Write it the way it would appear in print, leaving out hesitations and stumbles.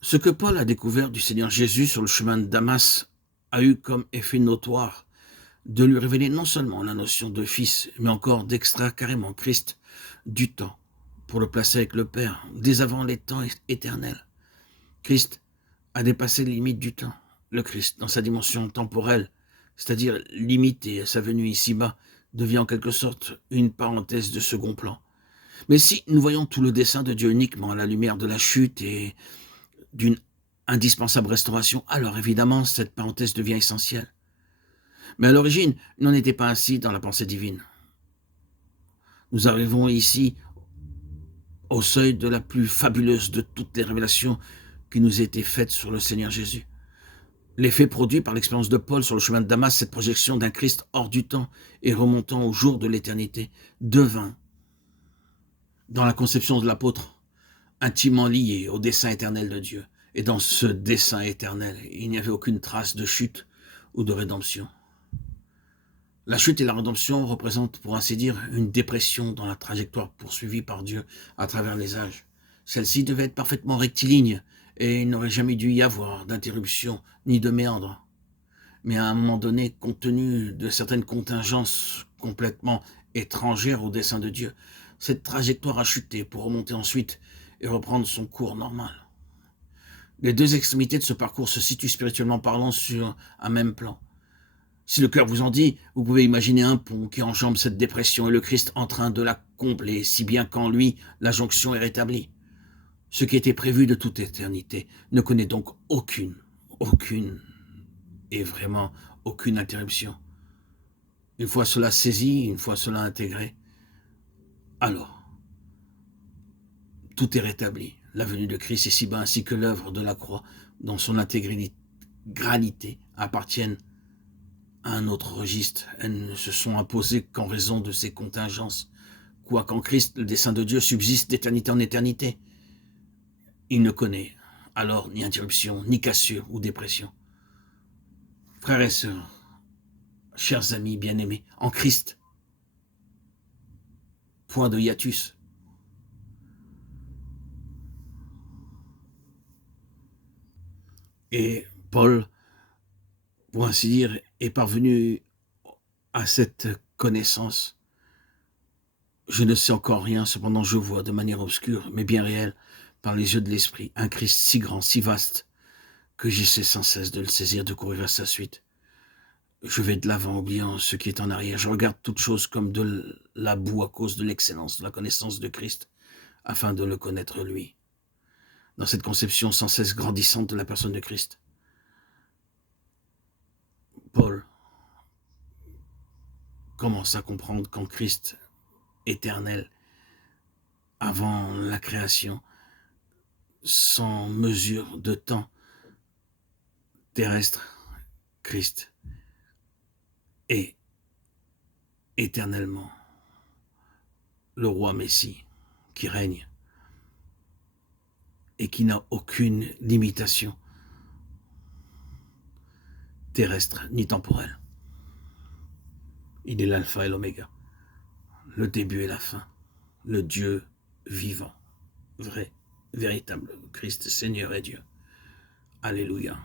Ce que Paul a découvert du Seigneur Jésus sur le chemin de Damas a eu comme effet notoire de lui révéler non seulement la notion de fils, mais encore d'extraire carrément Christ du temps, pour le placer avec le Père, dès avant les temps éternels. Christ a dépassé les limites du temps. Le Christ, dans sa dimension temporelle, c'est-à-dire limitée à sa venue ici-bas, devient en quelque sorte une parenthèse de second plan. Mais si nous voyons tout le dessein de Dieu uniquement à la lumière de la chute et d'une indispensable restauration, alors évidemment cette parenthèse devient essentielle. Mais à l'origine, il n'en était pas ainsi dans la pensée divine. Nous arrivons ici au seuil de la plus fabuleuse de toutes les révélations qui nous aient été faites sur le Seigneur Jésus. L'effet produit par l'expérience de Paul sur le chemin de Damas, cette projection d'un Christ hors du temps et remontant au jour de l'éternité, devint, dans la conception de l'apôtre, intimement lié au dessein éternel de Dieu. Et dans ce dessein éternel, il n'y avait aucune trace de chute ou de rédemption. La chute et la rédemption représentent, pour ainsi dire, une dépression dans la trajectoire poursuivie par Dieu à travers les âges. Celle-ci devait être parfaitement rectiligne et il n'aurait jamais dû y avoir d'interruption ni de méandre. Mais à un moment donné, compte tenu de certaines contingences complètement étrangères au dessein de Dieu, cette trajectoire a chuté pour remonter ensuite et reprendre son cours normal. Les deux extrémités de ce parcours se situent spirituellement parlant sur un même plan. Si le cœur vous en dit, vous pouvez imaginer un pont qui enjambe cette dépression et le Christ en train de la combler, si bien qu'en lui, la jonction est rétablie. Ce qui était prévu de toute éternité ne connaît donc aucune, et vraiment aucune interruption. Une fois cela saisi, une fois cela intégré, alors, tout est rétabli. La venue de Christ ici-bas ainsi que l'œuvre de la croix, dans son intégralité, appartiennent à un autre registre. Elles ne se sont imposées qu'en raison de ces contingences. Quoiqu'en Christ, le dessein de Dieu subsiste d'éternité en éternité. Il ne connaît alors ni interruption, ni cassure ou dépression. Frères et sœurs, chers amis bien-aimés, en Christ, point de hiatus. Et Paul, pour ainsi dire, est parvenu à cette connaissance. Je ne sais encore rien, cependant je vois de manière obscure, mais bien réelle, par les yeux de l'esprit, un Christ si grand, si vaste, que j'essaie sans cesse de le saisir, de courir à sa suite. Je vais de l'avant, oubliant ce qui est en arrière. Je regarde toute chose comme de la boue à cause de l'excellence, de la connaissance de Christ, afin de le connaître lui. Dans cette conception sans cesse grandissante de la personne de Christ, Paul commence à comprendre qu'en Christ éternel, avant la création, sans mesure de temps terrestre, Christ est éternellement le roi Messie qui règne et qui n'a aucune limitation terrestre ni temporelle. Il est l'alpha et l'oméga, le début et la fin, le Dieu vivant, vrai, véritable, Christ Seigneur et Dieu. Alléluia.